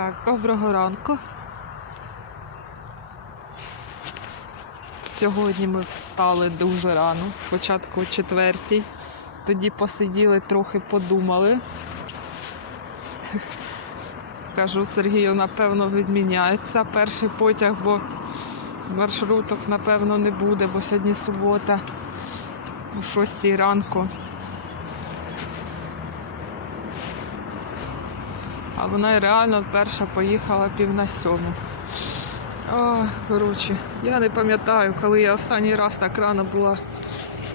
Так, доброго ранку. Сьогодні ми встали дуже рано, спочатку о четвертій, тоді посиділи, трохи подумали. Кажу, Сергію, напевно, відміняється перший потяг, бо маршруток, напевно, не буде, бо сьогодні субота о 6 ранку. А вона реально перша поїхала пів на сьому. Коротше, я не пам'ятаю, коли я останній раз так рано була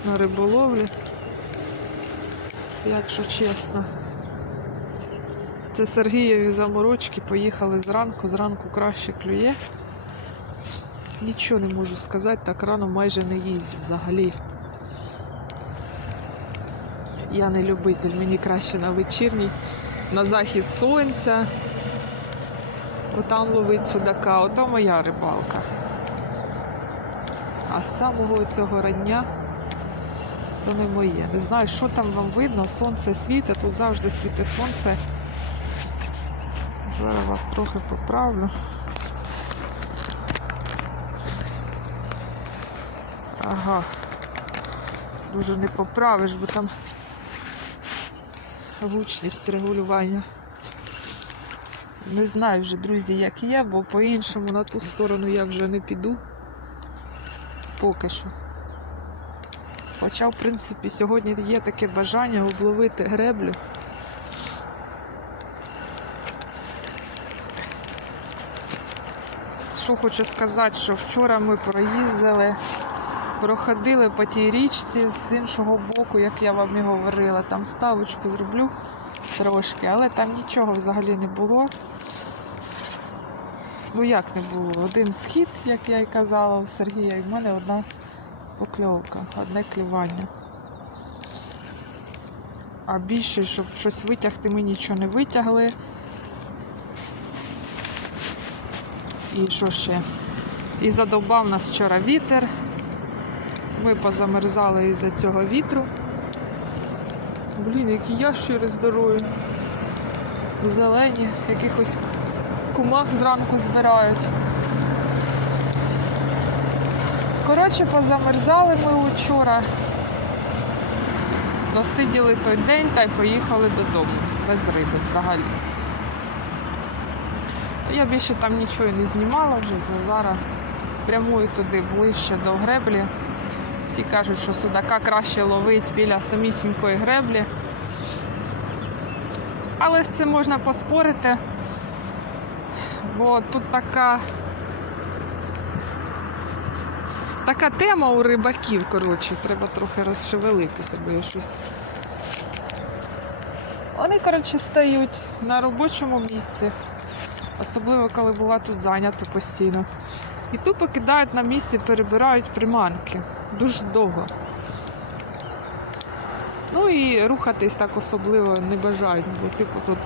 на риболовлі. Якщо чесно. Це Сергієві заморочки поїхали зранку, зранку краще клює. Нічого не можу сказати, так рано майже не їздю взагалі. Я не любитель, мені краще на вечірній, на захід сонця. Отам ловить судака, ото моя рибалка. А з самого цього рання то не моє. Не знаю, що там вам видно, сонце світить, тут завжди світить сонце. Зараз вас трохи поправлю. Ага. Дуже не поправиш, бо там гучність регулювання. Не знаю вже, друзі, як є, бо по-іншому на ту сторону я вже не піду. Поки що. Хоча, в принципі, сьогодні є таке бажання обловити греблю. Що хочу сказати, що вчора ми проїздили, проходили по тій річці з іншого боку, як я вам і говорила. Там ставочку зроблю трошки, але там нічого взагалі не було. Ну як не було? Один схід, як я і казала у Сергія, і в мене одна покльовка, одне клювання. А більше, щоб щось витягти, ми нічого не витягли. І що ще? І задовбав нас вчора вітер. Ми позамерзали із-за цього вітру. Блін, які ящери здорові. Зелені, якихось кумах зранку збирають. Коротше, позамерзали ми вчора. Досиділи той день та й поїхали додому. Без риби взагалі. Я більше там нічого не знімала вже, зараз прямую туди ближче до греблі. Всі кажуть, що судака краще ловить біля самісінької греблі. Але з цим можна поспорити, бо тут така така тема у рибаків, коротше, треба трохи розшевелитися, бо я щось. Вони, коротше, стають на робочому місці, особливо коли була тут зайнято постійно. І тупо кидають на місці, перебирають приманки дуже довго. Ну і рухатись так особливо не бажають, бо типу тут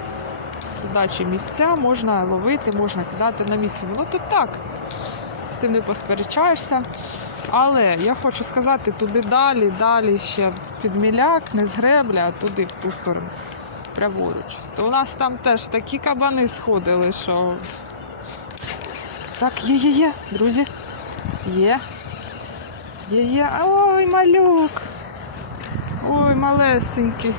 судачі місця, можна ловити, можна кидати на місці. Ну тут так, з тим не посперечаєшся. Але я хочу сказати, туди далі, далі ще під міляк, не з гребля, а туди, в ту сторону, праворуч. То у нас там теж такі кабани сходили, що. Так, є, є, є, друзі. Є. Є, є. Ой, малюк. Ой, малесенький.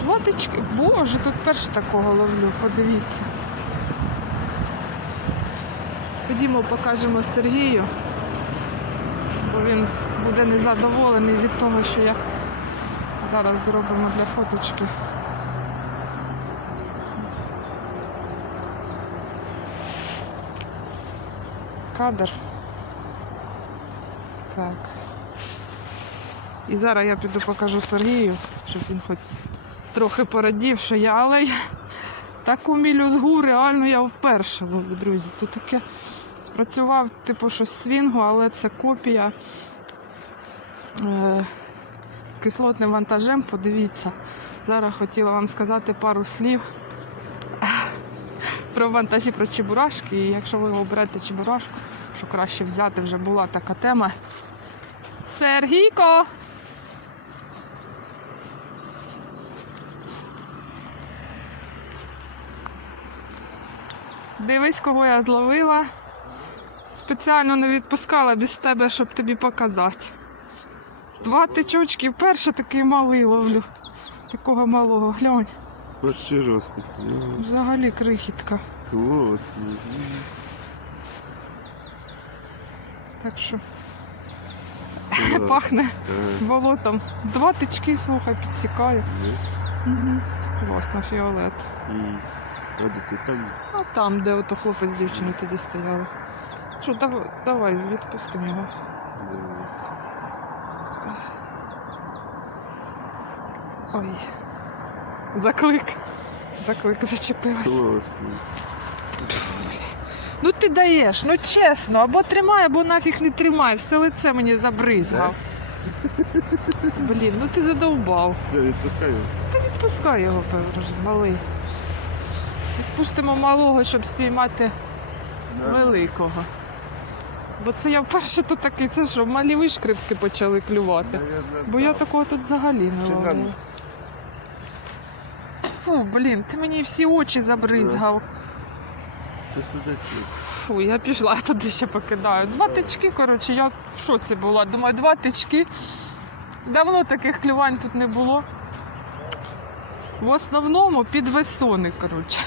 Двотички. Боже, тут перше такого ловлю, подивіться. Ходімо, покажемо Сергію, бо він буде незадоволений від того, що я зараз зробимо для фоточки. Кадр. Так. І зараз я піду покажу Сергію, щоб він хоч трохи порадів, що я, але таку мілюзгу реально я вперше ловлю, друзі. Тут таке спрацював, типу, щось свінгу, але це копія е- з кислотним вантажем. Подивіться. Зараз хотіла вам сказати пару слів про вантажі про чебурашки. І якщо ви оберете чебурашку, що краще взяти, вже була така тема. Сергійко! Дивись, кого я зловила. Спеціально не відпускала без тебе, щоб тобі показати. Два тичочки, вперше такий малий ловлю. Такого малого. Глянь, жорстко. Ну, взагалі крихітка. Класно. Так що пахне А, болотом. Два тички, слухай, підсікаю. Угу. Класно, фіолет. А де ти там? А там, де ото хлопець з дівчиною тоді стояли. Що, дав- давай, відпустимо його. Ой. Заклик. Заклик зачепилась. Класно. Ну ти даєш, ну чесно, або тримай, або нафіг не тримай. Все лице мені забризгав. Блін, ну ти задовбав. Все, відпускаю. Та відпускай його, певно, ж, малий. Відпустимо малого, щоб спіймати великого. Бо це я вперше тут такий, це що, малі вишкрипки почали клювати. Бо я такого тут взагалі не Чи ловила. нам? О, блін, ти мені всі очі забризгав. Це судачок. Фу, я пішла, я туди ще покидаю. Два тички, коротше, я в шоці була. Думаю, два тички. Давно таких клювань тут не було. В основному підвесони, коротше.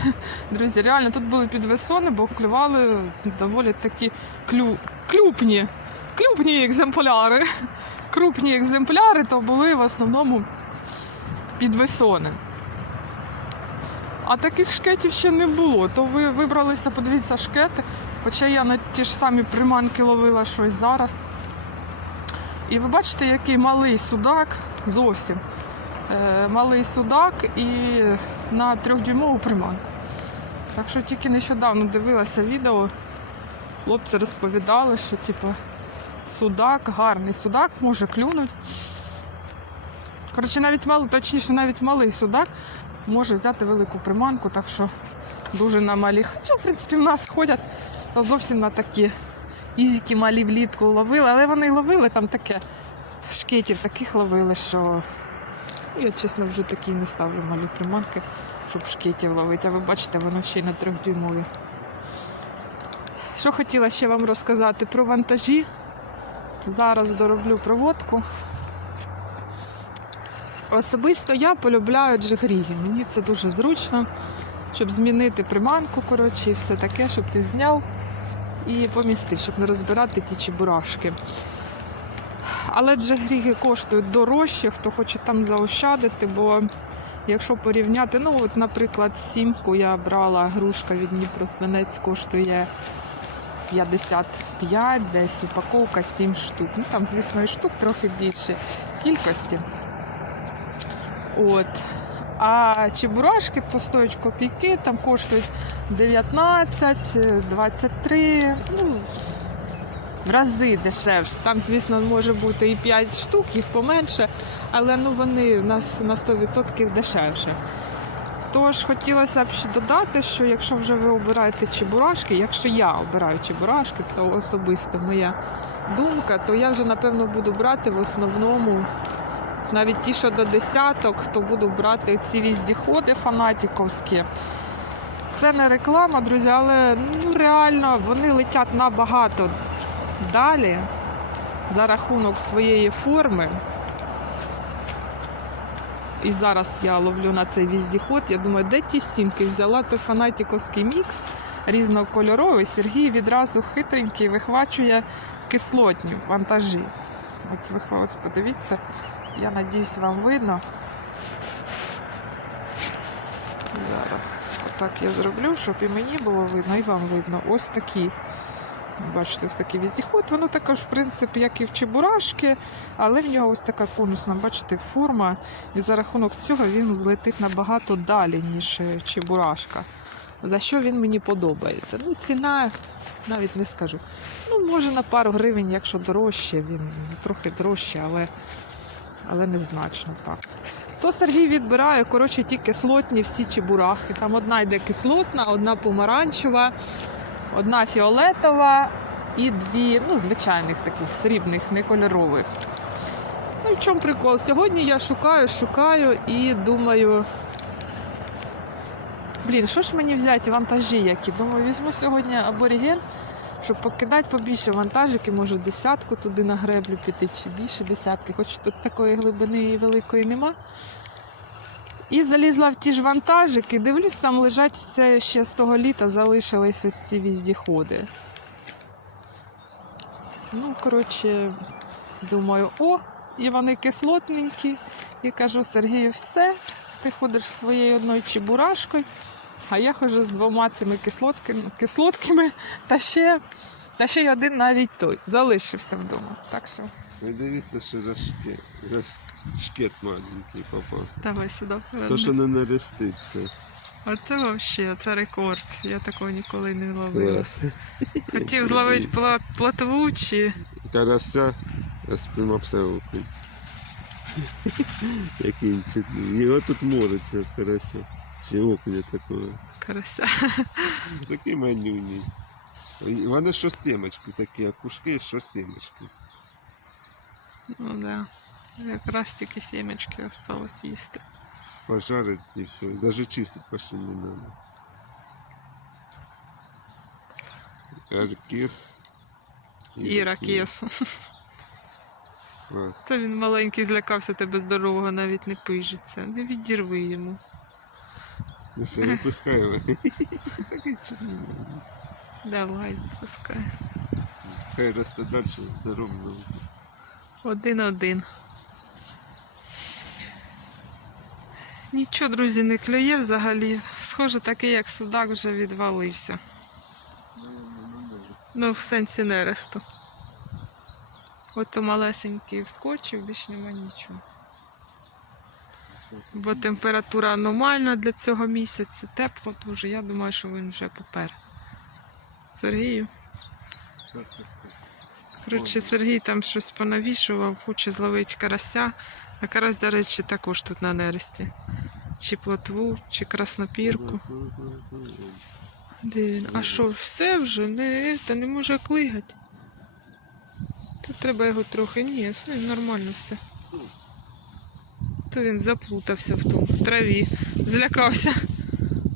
Друзі, реально тут були підвесони, бо клювали доволі такі клю... клюпні. Клюпні екземпляри. Крупні екземпляри то були в основному підвесони. А таких шкетів ще не було. То ви вибралися, подивіться, шкети. Хоча я на ті ж самі приманки ловила щось зараз. І ви бачите, який малий судак зовсім. Е, малий судак і на трьохдюймову приманку. Так що тільки нещодавно дивилася відео, хлопці розповідали, що типу, судак, гарний судак може клюнути. Коротше, навіть малий, точніше, навіть малий судак може взяти велику приманку, так що дуже на малі. Хоча, в принципі, в нас ходять та зовсім на такі ізіки малі влітку ловили, але вони ловили там таке шкетів, таких ловили, що я, чесно, вже такі не ставлю малі приманки, щоб шкетів ловити. А ви бачите, воно ще й на трьохдюймові. Що хотіла ще вам розказати про вантажі. Зараз дороблю проводку. Особисто я полюбляю джигріги. Мені це дуже зручно, щоб змінити приманку, коротше, і все таке, щоб ти зняв і помістив, щоб не розбирати ті чебурашки. Але джигріги коштують дорожче, хто хоче там заощадити, бо якщо порівняти, ну от, наприклад, сімку я брала, грушка від Дніпросвинець коштує 55, десь упаковка 7 штук. Ну там, звісно, і штук трохи більше кількості. От. А чебурашки то стоять копійки, там коштують 19, 23, ну, рази дешевше. Там, звісно, може бути і 5 штук, їх поменше, але ну, вони у нас на 100% дешевше. Тож хотілося б ще додати, що якщо вже ви обираєте чебурашки, якщо я обираю чебурашки, це особисто моя думка, то я вже напевно буду брати в основному навіть ті, що до десяток, то буду брати ці віздіходи фанатіковські. Це не реклама, друзі, але ну, реально вони летять набагато далі за рахунок своєї форми. І зараз я ловлю на цей віздіход. Я думаю, де ті сімки? Взяла той фанатіковський мікс різнокольоровий. Сергій відразу хитренький вихвачує кислотні вантажі. Ось ось подивіться. Я надіюсь, вам видно. Зараз отак я зроблю, щоб і мені було видно, і вам видно. Ось такі. Бачите, ось такий віздіход. Воно також, в принципі, як і в Чебурашки, але в нього ось така конусна, бачите, форма. І за рахунок цього він летить набагато далі, ніж е, Чебурашка. За що він мені подобається? Ну, ціна навіть не скажу. Ну, може на пару гривень, якщо дорожче, він трохи дорожче, але але незначно так. То Сергій відбирає коротше, ті кислотні всі чебурахи. Там одна йде кислотна, одна помаранчева, одна фіолетова і дві, ну, звичайних таких срібних, не кольорових. Ну, в чому прикол? Сьогодні я шукаю, шукаю і думаю. Блін, що ж мені взяти вантажі які? Думаю, візьму сьогодні аборіген, щоб покидати побільше вантажики, може десятку туди на греблю піти чи більше десятки, хоч тут такої глибини великої нема. І залізла в ті ж вантажики, дивлюсь, там лежать все ще з того літа, залишились ось ці віздіходи. Ну, коротше, думаю, о, і вони кислотненькі. І кажу, Сергію, все, ти ходиш своєю одною чебурашкою, а я ходжу з двома цими кислотками, кислотками та ще, та ще й один навіть той залишився вдома. Так що Ви дивіться, що за шкет. За шкет маленький попався. давай сюди. То, що не нароститься. Оце взагалі, це рекорд. Я такого ніколи не ловила. Клас. Хотів зловити пла- плотву чи Карася, я сприймав все окунь. Який чудний. Його тут море, цього карася. Ще окуня такого. карася. Такі манюні. І Вони що сімечки такі, а кушки що сімечки. Ну да. Якраз тільки сімечки осталось їсти. Пожарить і все. І навіть чистить почти не надо. Аркес. Іракес. Клас. Та він маленький злякався тебе здорового, навіть не пижиться. Не відірви йому. Ну що, випускаємо. Такий чудний. Давай, пускай. Хай росте далі, здоров'я. Один-один. Нічого, друзі, не клює взагалі. Схоже, такий, як судак, вже відвалився. Ну, в сенсі нересту. Ото малесенький вскочив, більш нема нічого. Бо температура аномальна для цього місяця, тепло дуже. Я думаю, що він вже попер. Сергію. Коротше, Сергій там щось понавішував, хоче зловити карася. А карась, до речі, також тут на нересті. Чи плотву, чи краснопірку. Де? А що, все вже? Не, та не може клигати. Тут треба його трохи. Ні, з ним нормально все. То він заплутався в тому, в траві. Злякався.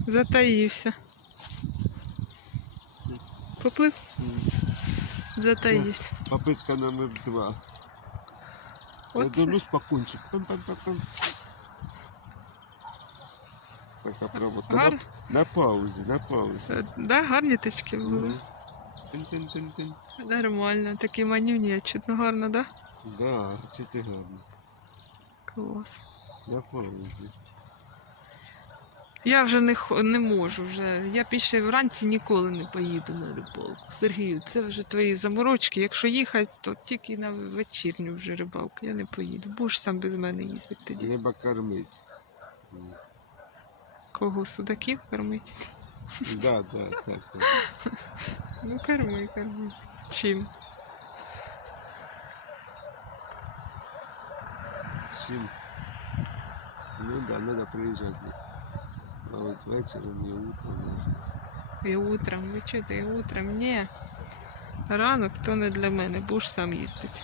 Затаївся. Поплив? Затаївся. Попытка номер два. Я дивлюсь по кончику. Така проводка. Гар... На, на паузі, на паузі. Е, Да, гарні тички були. Нормально, такі манюні, чутно гарно, да? Да, чи ти гарно. Клас. На паузі. Я вже не, не можу. Вже. Я після вранці ніколи не поїду на рибалку. Сергію, це вже твої заморочки. Якщо їхати, то тільки на вечірню вже рибалку. Я не поїду. Будеш сам без мене їздити тоді. Треба кормити. Кого судаків кормить? Да, да, так, так. Ну корми, корми. Чим? Чим? Ну да, треба приїжджати. Ловить вечором і утром. І утром, ви чуєте, і утром. Ні. Ранок то не для мене, будеш сам їздити.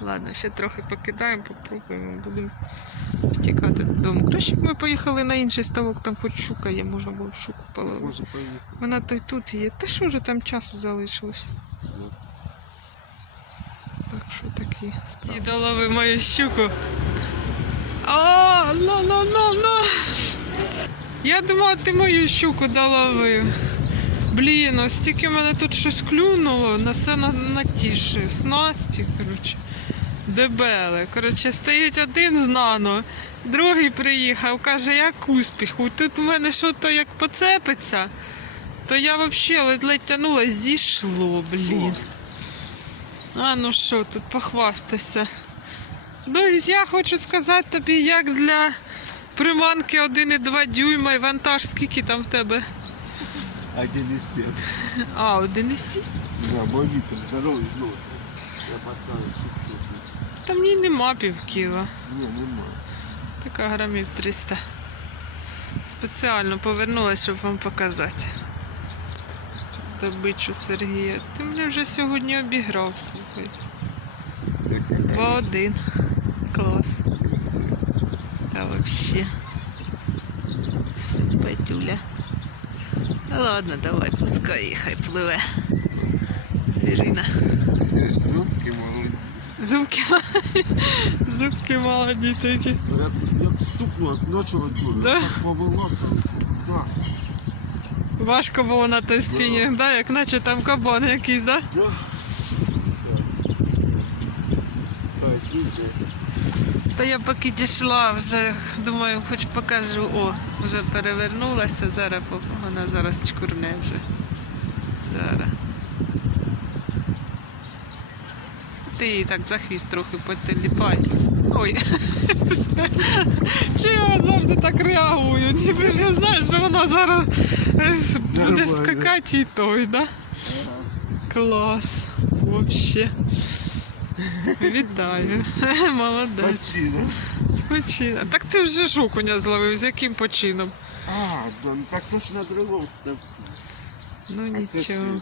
Ладно, ще трохи покидаємо, попробуємо, будемо втікати додому. Краще б ми поїхали на інший ставок, там хоч щука є, можна було б щуку половити. Може поїхати. Вона то й тут є. Та що вже там часу залишилось? Що такі справи. І долови мою щуку. А, ну, ну, ну, ну. Я думала, ти мою щуку доловив. Блін, ось тільки мене тут щось клюнуло, на все на, на снасті, коротше. Дебеле. Коротше, стоїть один знано, другий приїхав, каже, як успіху. Тут у мене що то як поцепиться, то я взагалі ледь-ледь тянула, зійшло, блін. А ну що тут похвастайся. Ну, я хочу сказати тобі, як для приманки 1,2 дюйма і вантаж, скільки там в тебе? Один із сім. А, 1,7? Да, мой здоровий знос. Я поставив чуть-чуть. Там ні нема пів кіла. Ні, нема. Така грамів 300. Спеціально повернулася, щоб вам показати. Добичу Сергія. Ти мене вже сьогодні обіграв, слухай. Яка 2-1. Клас. Та взагалі. Ну ладно, давай, пускай її, хай пливе. Звірина. Зубки молоді. Зубки, ма- зубки молоді такі. Як, як стукнуло, ночі відбули. Да? Так повело. Так, Важко було на той спині, да. як наче там кабан якийсь, да? да. Та я поки дійшла, вже думаю, хоч покажу. О, вже перевернулася, зараз вона зараз чкурне вже. Зараз. Ти її так за хвіст трохи потеліпай. Ой. Я завжди так реагую? Ніби вже знаєш, що вона зараз е, буде скакати і той, да? Клас. Вообще. Вітаю. Молодець. Спочина. З почином. Так ти вже ж окуня зловив, з яким почином? А, так то ж на другому степу. Ну нічого.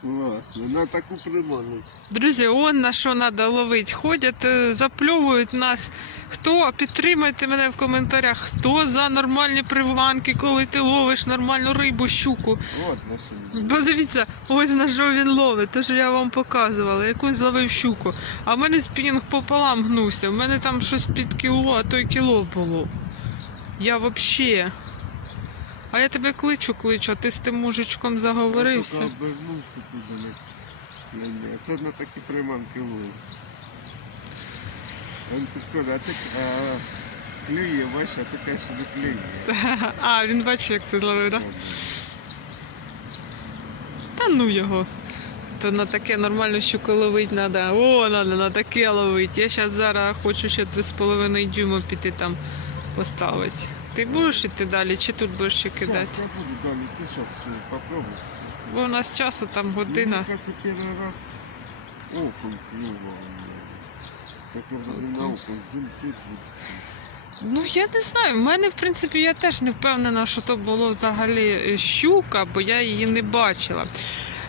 Класно, на таку приманку. Друзі, он на що треба ловити. Ходять, е, запльовують нас. Хто підтримайте мене в коментарях, хто за нормальні приманки, коли ти ловиш нормальну рибу, щуку. От машина. Бо дивіться, ось на що він ловить, те, що я вам показувала, яку зловив щуку. А в мене спінінг пополам гнувся. В мене там щось під кіло, а то й кіло було. Я взагалі. А я тебе кличу, кличу, а ти з тим мужичком заговорився. Я обернувся туди на на- Це на такі приманки ловить. Шкода, а ти а, клює, бачиш, а ти кажеш, не клює. А, він бачив, як ти зловив, так? Та ну його. То на таке нормальну щуку ловить треба. О, треба на таке ловить. Я зараз зараз хочу ще 3,5 дюйма піти там поставити. Ти будеш іти далі, чи тут будеш ще кидати? Сейчас я буду далі, ти зараз попробуй. Бо у нас часу там година. Мені кажется, перший раз окунь у мене. Так я буду на окунь, дзюм-дзюм. Ну я не знаю. В мене, в принципі, я теж не впевнена, що то було взагалі е, щука, бо я її не бачила.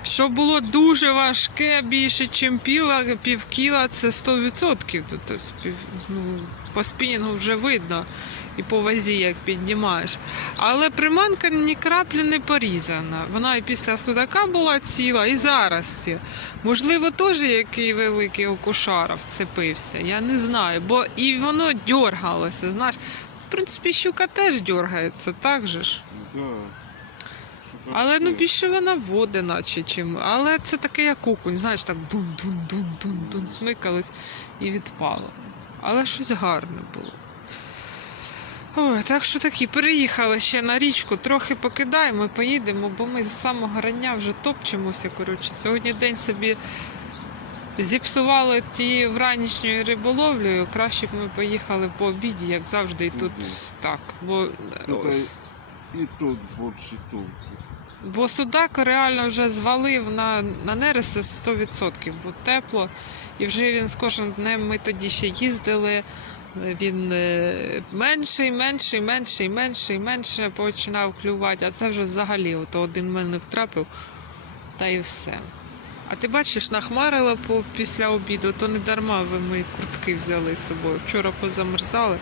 Що було дуже важке, більше, ніж пів, кіла, це 100%. Тобто, ну, по спінінгу вже видно і по вазі, як піднімаєш. Але приманка ні краплі не порізана. Вона і після судака була ціла, і зараз ціла. Можливо, теж який великий окушара вцепився, я не знаю. Бо і воно дергалося. Знаєш, в принципі, щука теж дергається, так же ж. Да. Але ну більше вона води, наче чим. Але це таке як окунь, знаєш, так дун-дун-дун-дун-дун смикались і відпало. Але щось гарне було. Ой, так що такі, переїхали ще на річку, трохи покидаємо і поїдемо, бо ми з самого рання вже топчемося. Коротше. Сьогодні день собі зіпсували тією вранішньою риболовлею. Краще б ми поїхали по обіді, як завжди, і тут так. Бо Тут і тут більше толку. Бо судак реально вже звалив на, на нереси 100%, бо тепло. І вже він з кожним днем ми тоді ще їздили. Він менший, менший, менший, менший, менше починав клювати, а це вже взагалі ото один мене втрапив, та і все. А ти бачиш, нахмарило по, після обіду, то не дарма ви мої куртки взяли з собою. Вчора позамерзали.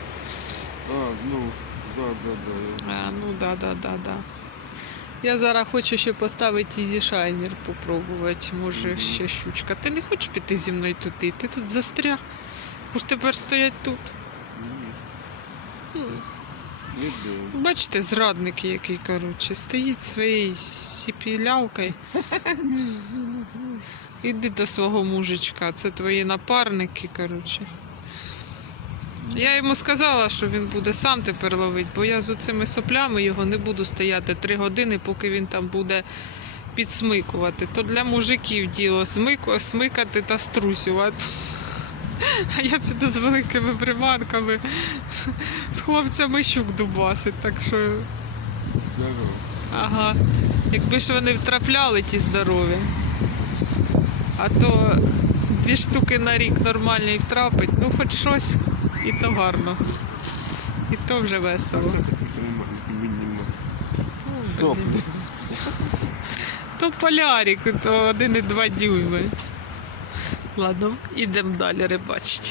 А, ну, да, да, да. А, ну да, да, да, да. Я зараз хочу ще поставити Easy Shiner попробувати. Може ще щучка. Ти не хочеш піти зі мною туди? Ти тут застряг. Бо ж тепер стоять тут. Бачите, зрадник який, коротше, стоїть своєю сіпілявкою. Іди до свого мужичка, це твої напарники, коротше. Я йому сказала, що він буде сам тепер ловити, бо я з цими соплями його не буду стояти три години, поки він там буде підсмикувати. То для мужиків діло смику, смикати та струсювати. А я піду з великими приманками, з хлопцями щук дубасить, так що. Здорово. Ага. Якби ж вони втрапляли ті здорові. А то дві штуки на рік нормально і втрапить, ну хоч щось, і то гарно. І то вже весело. Соплі. блін. То полярик, то 1,2 дюйми. Ладно, ідемо далі рибачити.